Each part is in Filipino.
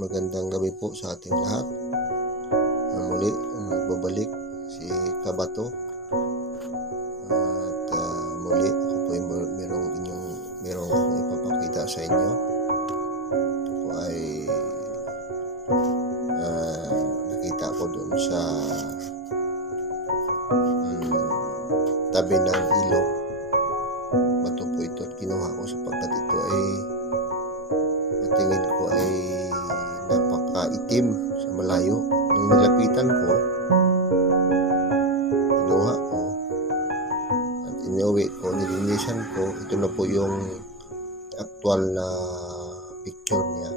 Magandang gabi po sa ating lahat. Muli, babalik si Kabato. At muli, ako po ay merong akong ipapakita sa inyo. Ito po ay nakita ko doon sa tabi ng ilog. Bato po ito at kinuha ko sapagkat ito ay tingin ko ay napakaitim sa malayo. Nung nilapitan ko, kinuha ko at inuwi ko, nilinisan ko. Ito na po yung actual na picture niya.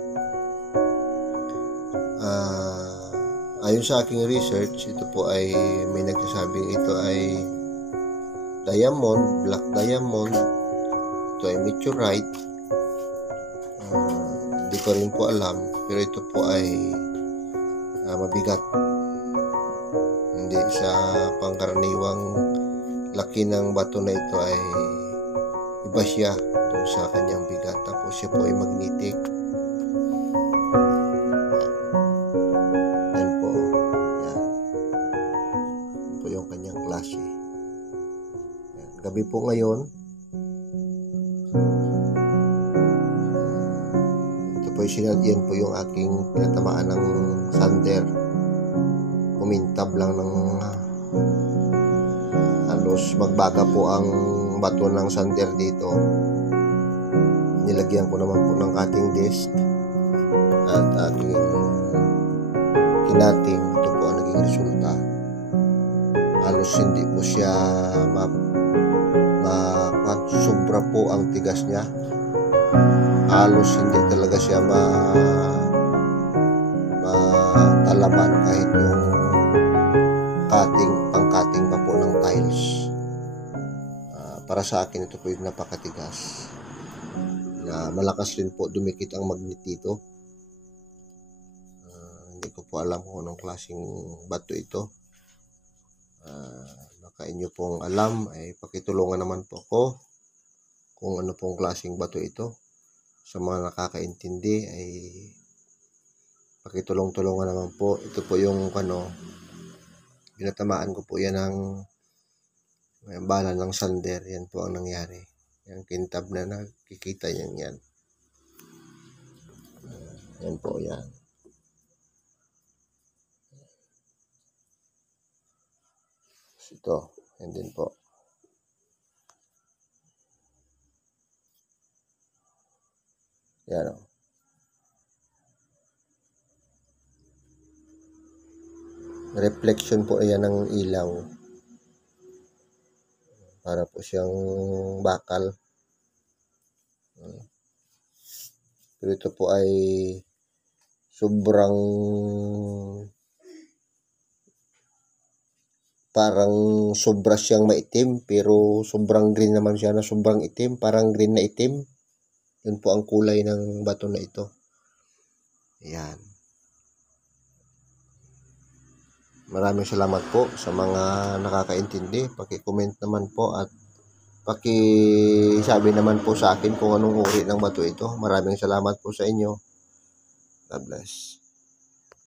Ayon sa aking research, ito po ay may nagsasabing ito ay diamond, black diamond. Ito ay meteorite. Hindi ko rin po alam, pero ito po ay mabigat. Hindi sa pangkaraniwang laki ng bato na ito ay iba siya dun sa kanyang bigat. Tapos siya po ay magnetic. Yan po. Yan. Yan po yung kanyang klase. Yan. Gabi po ngayon. Yan po yung aking pinatamaan ng sander. Kumintab lang ng halos magbaga po ang bato ng sander dito. Nilagyan ko naman po ng cutting disc at aking kinating. Ito po ang naging resulta. Halos hindi po siya sobra po ang tigas niya. Halos hindi talaga siya matalaman kahit yung pang-cutting pa po ng tiles. Para sa akin ito po yung napakatigas na malakas rin po dumikit ang magnet dito. Hindi ko po alam kung anong klaseng bato ito. Baka inyo pong alam ay pakitulungan naman po ako kung ano pong klaseng bato ito. Sa mga nakakaintindi ay pakitulong-tulungan naman po. Ito po yung pinatamaan ko po yan ng bala ng sander. Yan po ang nangyari. Yung kintab na nakikita yan. Yan po yan. Ito. Yan din po. Yan o. Reflection po yan ng ilaw. Para po siyang bakal. Pero ito po ay sobrang parang sobra siyang maitim pero sobrang green naman siya na sobrang itim. Parang green na itim. Yun po ang kulay ng bato na ito. Ayan. Maraming salamat po sa mga nakakaintindi. Paki-comment naman po at paki-sabi naman po sa akin kung anong uri ng bato ito. Maraming salamat po sa inyo. God bless.